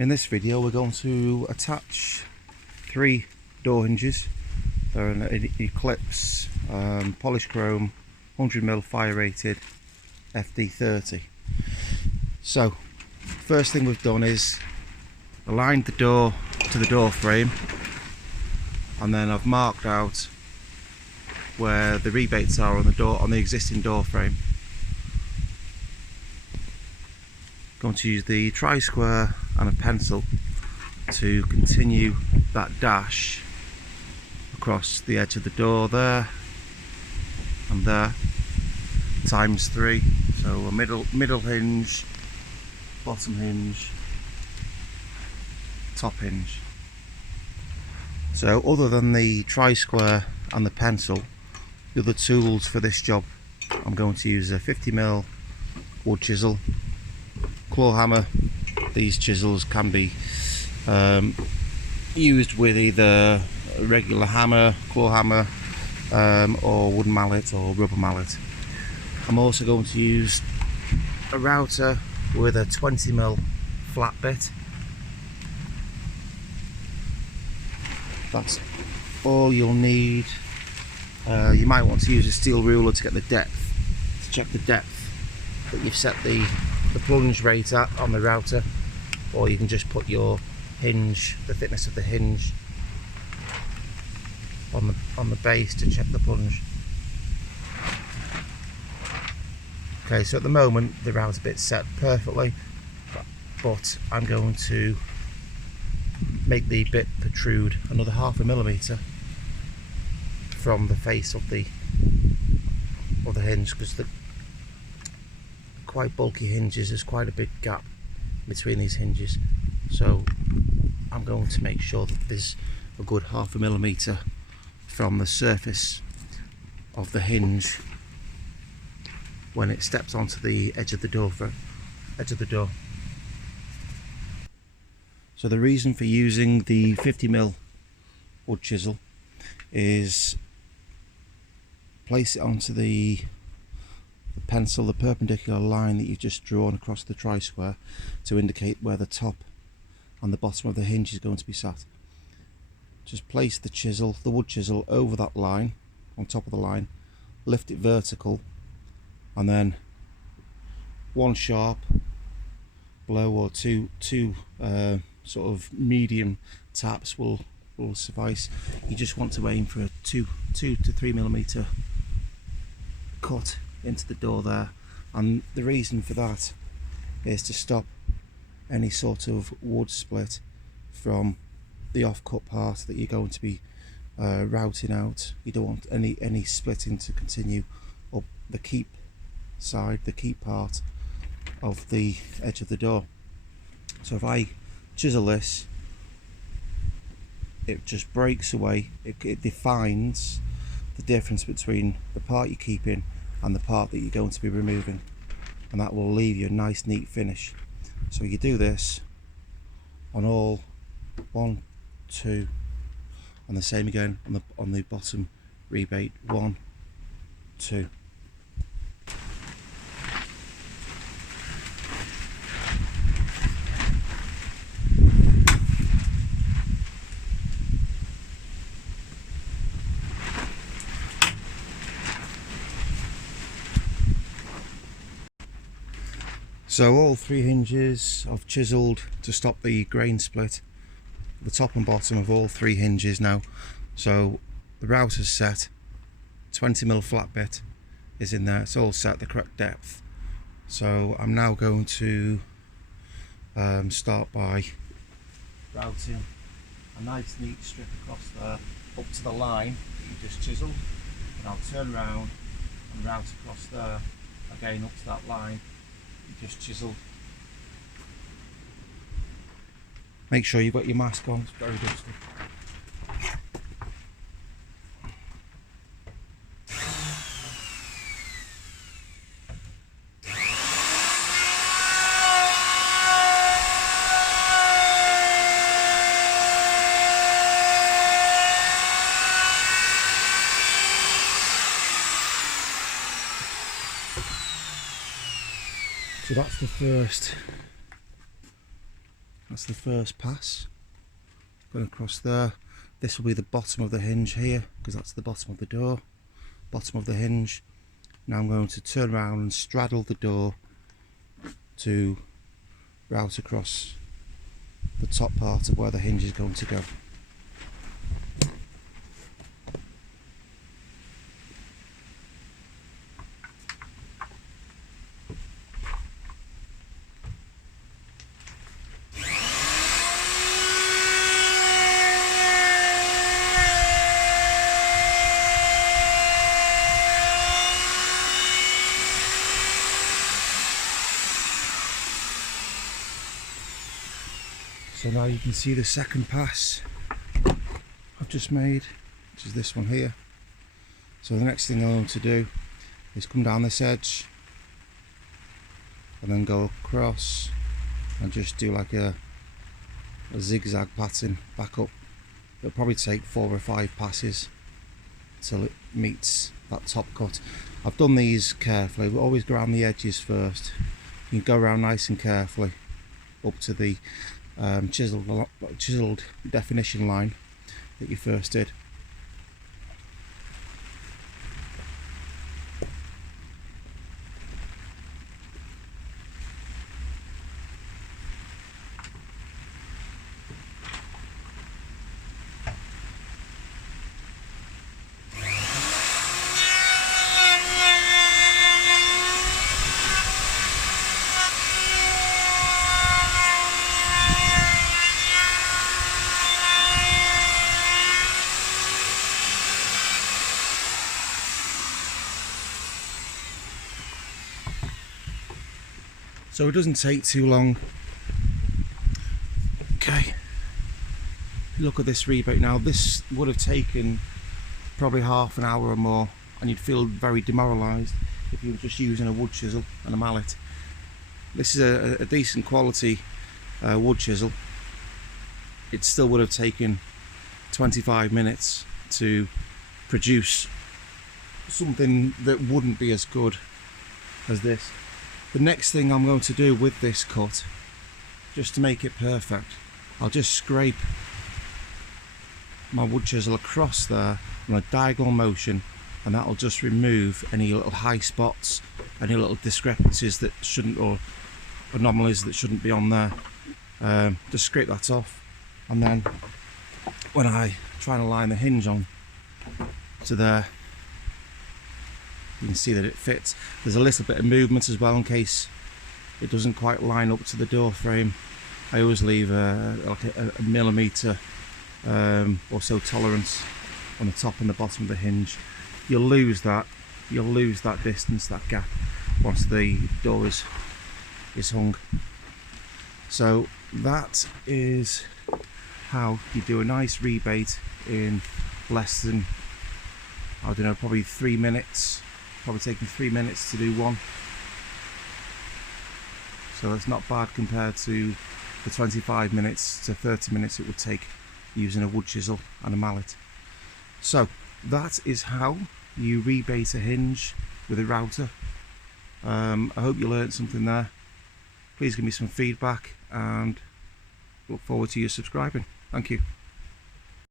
In this video we're going to attach 3 door hinges. They're an Eclipse polished chrome 100mm fire rated FD30. So first thing we've done is aligned the door to the door frame, and then I've marked out where the rebates are on the door, on the existing door frame. Going to use the tri-square and a pencil to continue that dash across the edge of the door there and there, times 3. So a middle hinge, bottom hinge, top hinge. So other than the tri-square and the pencil, the other tools for this job, I'm going to use a 50mm wood chisel, claw hammer. These chisels can be used with either a regular hammer, claw hammer, or wooden mallet or rubber mallet. I'm also going to use a router with a 20mm flat bit. That's all you'll need. You might want to use a steel ruler to get the depth, to check the depth that you've set the plunge rate at on the router, or you can just put your hinge, the thickness of the hinge, on the base to check the plunge. Okay, so at the moment the router bit's set perfectly, but I'm going to make the bit protrude another 0.5 mm from the face of the hinge, because the quite bulky hinges, there's quite a big gap between these hinges, so I'm going to make sure that there's a good 0.5 mm from the surface of the hinge when it steps onto the edge of the door. So the reason for using the 50mm wood chisel is place it onto the pencil, the perpendicular line that you've just drawn across the tri-square, to indicate where the top and the bottom of the hinge is going to be sat. Just place the chisel, the wood chisel, over that line, on top of the line, lift it vertical, and then one sharp blow or two sort of medium taps will suffice. You just want to aim for a 2 to 3 mm cut into the door there, and the reason for that is to stop any sort of wood split from the off-cut part that you're going to be routing out. You don't want any splitting to continue up the keep side, the keep part of the edge of the door. So if I chisel this, it just breaks away, it defines the difference between the part you're keeping and the part that you're going to be removing, and that will leave you a nice neat finish. So you do this on all 1, 2, and the same again on the bottom rebate, 1, 2. So all 3 hinges I've chiselled to stop the grain split, the top and bottom of all 3 hinges now. So the router's set, 20mm flat bit is in there, it's all set the correct depth. So I'm now going to start by routing a nice neat strip across there up to the line that you just chiselled, and I'll turn around and route across there again up to that line just chiselled. Make sure you've got your mask on, it's very dusty. So that's the first That's the first pass. Going across there. This will be the bottom of the hinge here, because that's the bottom of the door, bottom of the hinge. Now I'm going to turn around and straddle the door to route across the top part of where the hinge is going to go. So now you can see the second pass I've just made, which is this one here. So the next thing I'm going to do is come down this edge and then go across and just do like a zigzag pattern back up. It'll probably take 4 or 5 passes till it meets that top cut. I've done these carefully. We always go around the edges first. You can go around nice and carefully up to the chiseled definition line that you first did. So it doesn't take too long. Okay, look at this rebate now. This would have taken probably half an hour or more, and you'd feel very demoralised if you were just using a wood chisel and a mallet. This is a decent quality wood chisel. It still would have taken 25 minutes to produce something that wouldn't be as good as this. The next thing I'm going to do with this cut, just to make it perfect, I'll just scrape my wood chisel across there in a diagonal motion, and that'll just remove any little high spots, any little discrepancies that shouldn't, or anomalies that shouldn't be on there. Just scrape that off, and then when I try and align the hinge on to there, you can see that it fits. There's a little bit of movement as well in case it doesn't quite line up to the door frame. I always leave like a millimetre or so tolerance on the top and the bottom of the hinge. You'll lose that distance, that gap, once the door is hung. So that is how you do a nice rebate in less than, I don't know, probably 3 minutes. Probably taking 3 minutes to do one. So that's not bad compared to the 25 minutes to 30 minutes it would take using a wood chisel and a mallet. So that is how you rebate a hinge with a router. I hope you learned something there. Please give me some feedback and look forward to you subscribing. Thank you.